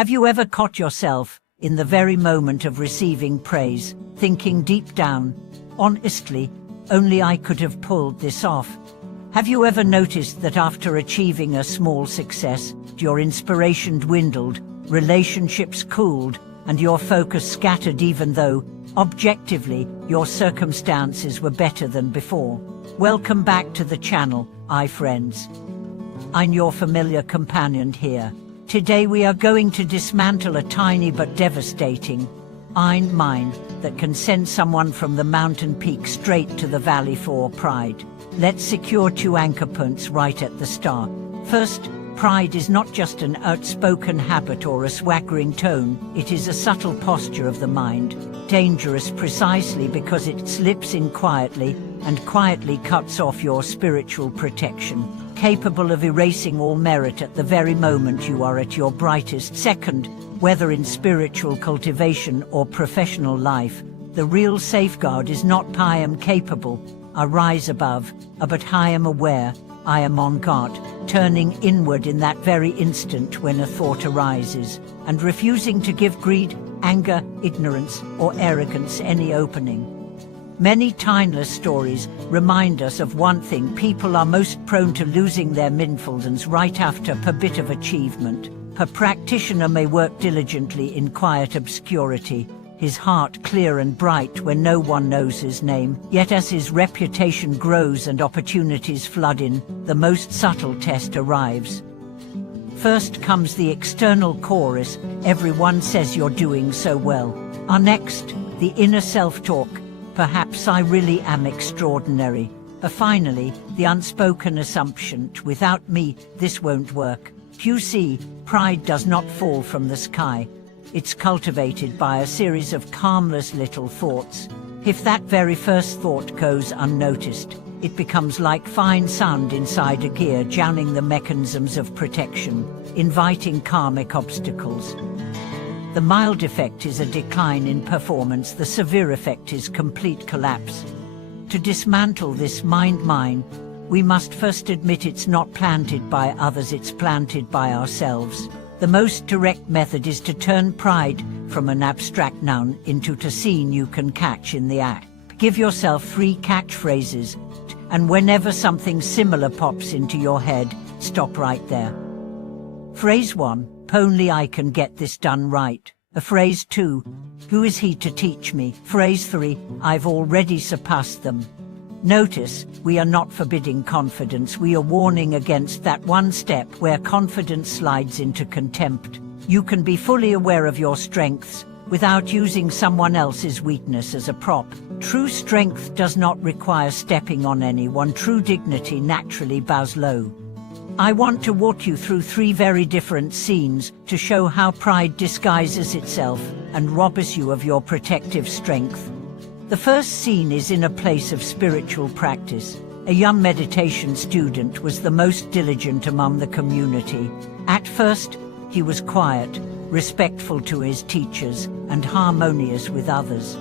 Have you ever caught yourself, in the very moment of receiving praise, thinking deep down, honestly, only I could have pulled this off? Have you ever noticed that after achieving a small success, your inspiration dwindled, relationships cooled, and your focus scattered even though, objectively, your circumstances were better than before? Welcome back to the channel, friends. I'm your familiar companion here. Today we are going to dismantle a tiny but devastating mind that can send someone from the mountain peak straight to the valley for pride. Let's secure 2 anchor points right at the start. First, pride is not just an outspoken habit or a swaggering tone, it is a subtle posture of the mind, dangerous precisely because it slips in quietly and quietly cuts off your spiritual protection, capable of erasing all merit at the very moment you are at your brightest. Second, whether in spiritual cultivation or professional life, the real safeguard is not I am capable, I rise above, but I am aware, I am on guard, turning inward in that very instant when a thought arises, and refusing to give greed, anger, ignorance, or arrogance any opening. Many timeless stories remind us of one thing: people are most prone to losing their mindfulness right after a bit of achievement. A practitioner may work diligently in quiet obscurity, his heart clear and bright when no one knows his name, yet as his reputation grows and opportunities flood in, the most subtle test arrives. First comes the external chorus, everyone says you're doing so well. Next, the inner self-talk, perhaps I really am extraordinary. Finally, the unspoken assumption, without me, this won't work. You see, pride does not fall from the sky. It's cultivated by a series of harmless little thoughts. If that very first thought goes unnoticed, it becomes like fine sand inside a gear, jamming the mechanisms of protection, inviting karmic obstacles. The mild effect is a decline in performance, the severe effect is complete collapse. To dismantle this mind mine, we must first admit it's not planted by others, it's planted by ourselves. The most direct method is to turn pride from an abstract noun into a scene you can catch in the act. Give yourself 3 catchphrases, and whenever something similar pops into your head, stop right there. Phrase 1, only I can get this done right. Phrase 2, who is he to teach me? Phrase 3, I've already surpassed them. Notice, we are not forbidding confidence, we are warning against that one step where confidence slides into contempt. You can be fully aware of your strengths, without using someone else's weakness as a prop. True strength does not require stepping on anyone, true dignity naturally bows low. I want to walk you through 3 very different scenes to show how pride disguises itself and robs you of your protective strength. The first scene is in a place of spiritual practice. A young meditation student was the most diligent among the community. At first, he was quiet, respectful to his teachers, and harmonious with others.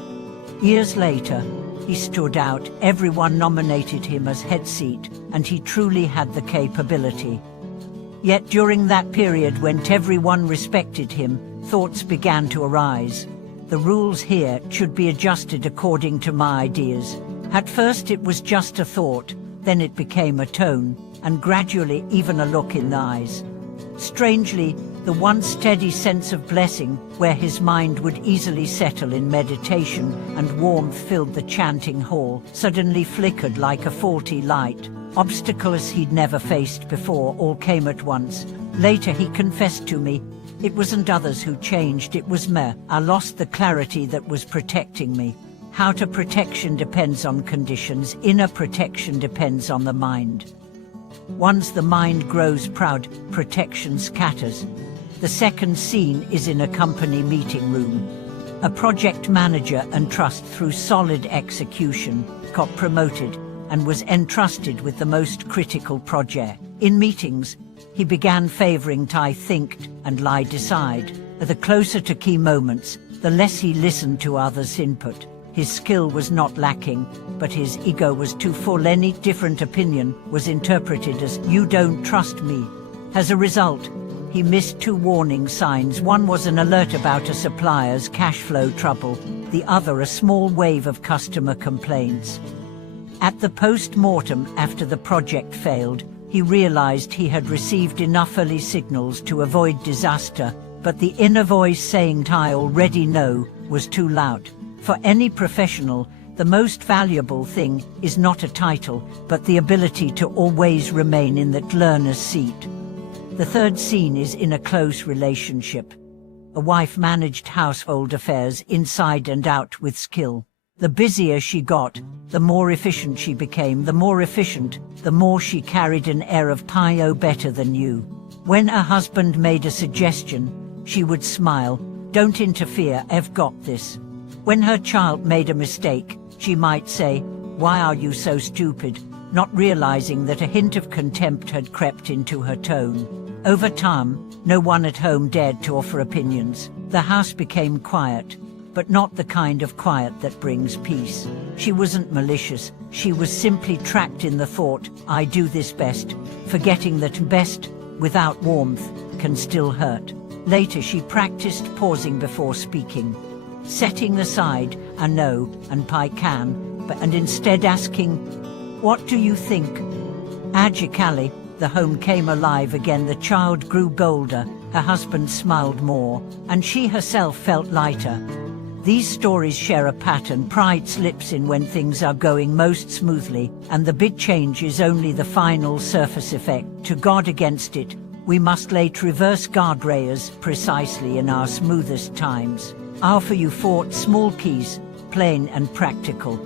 Years later, he stood out, everyone nominated him as head seat, and he truly had the capability. Yet during that period when everyone respected him, thoughts began to arise. The rules here should be adjusted according to my ideas. At first it was just a thought, then it became a tone, and gradually even a look in the eyes. Strangely, the once steady sense of blessing, where his mind would easily settle in meditation and warmth filled the chanting hall, suddenly flickered like a faulty light. Obstacles he'd never faced before all came at once. Later he confessed to me, it wasn't others who changed, it was me. I lost the clarity that was protecting me. Outer protection depends on conditions, inner protection depends on the mind. Once the mind grows proud, protection scatters. The second scene is in a company meeting room. A project manager and trust through solid execution got promoted and was entrusted with the most critical project. In meetings, he began favoring I think and lie decide. The closer to key moments, the less he listened to others' input. His skill was not lacking, but his ego was too full. Any different opinion was interpreted as, you don't trust me. As a result, he missed 2 warning signs. One was an alert about a supplier's cash flow trouble, the other a small wave of customer complaints. At the post-mortem after the project failed, he realized he had received enough early signals to avoid disaster, but the inner voice saying "I already know" was too loud. For any professional, the most valuable thing is not a title, but the ability to always remain in that learner's seat. The third scene is in a close relationship. A wife managed household affairs inside and out with skill. The busier she got, the more efficient she became. The more efficient, the more she carried an air of "I better than you." When a husband made a suggestion, she would smile, "Don't interfere, I've got this." When her child made a mistake, she might say, "Why are you so stupid?" not realizing that a hint of contempt had crept into her tone. Over time, no one at home dared to offer opinions. The house became quiet, but not the kind of quiet that brings peace. She wasn't malicious, she was simply trapped in the thought, "I do this best," forgetting that best, without warmth, can still hurt. Later she practiced pausing before speaking, setting aside a "no" and "I can," and instead asking, "What do you think?" Magically, the home came alive again. The child grew bolder, her husband smiled more, and she herself felt lighter. These stories share a pattern. Pride slips in when things are going most smoothly, and the big change is only the final surface effect. To guard against it, we must lay reverse guardrails precisely in our smoothest times. I offer you 4 small keys, plain and practical,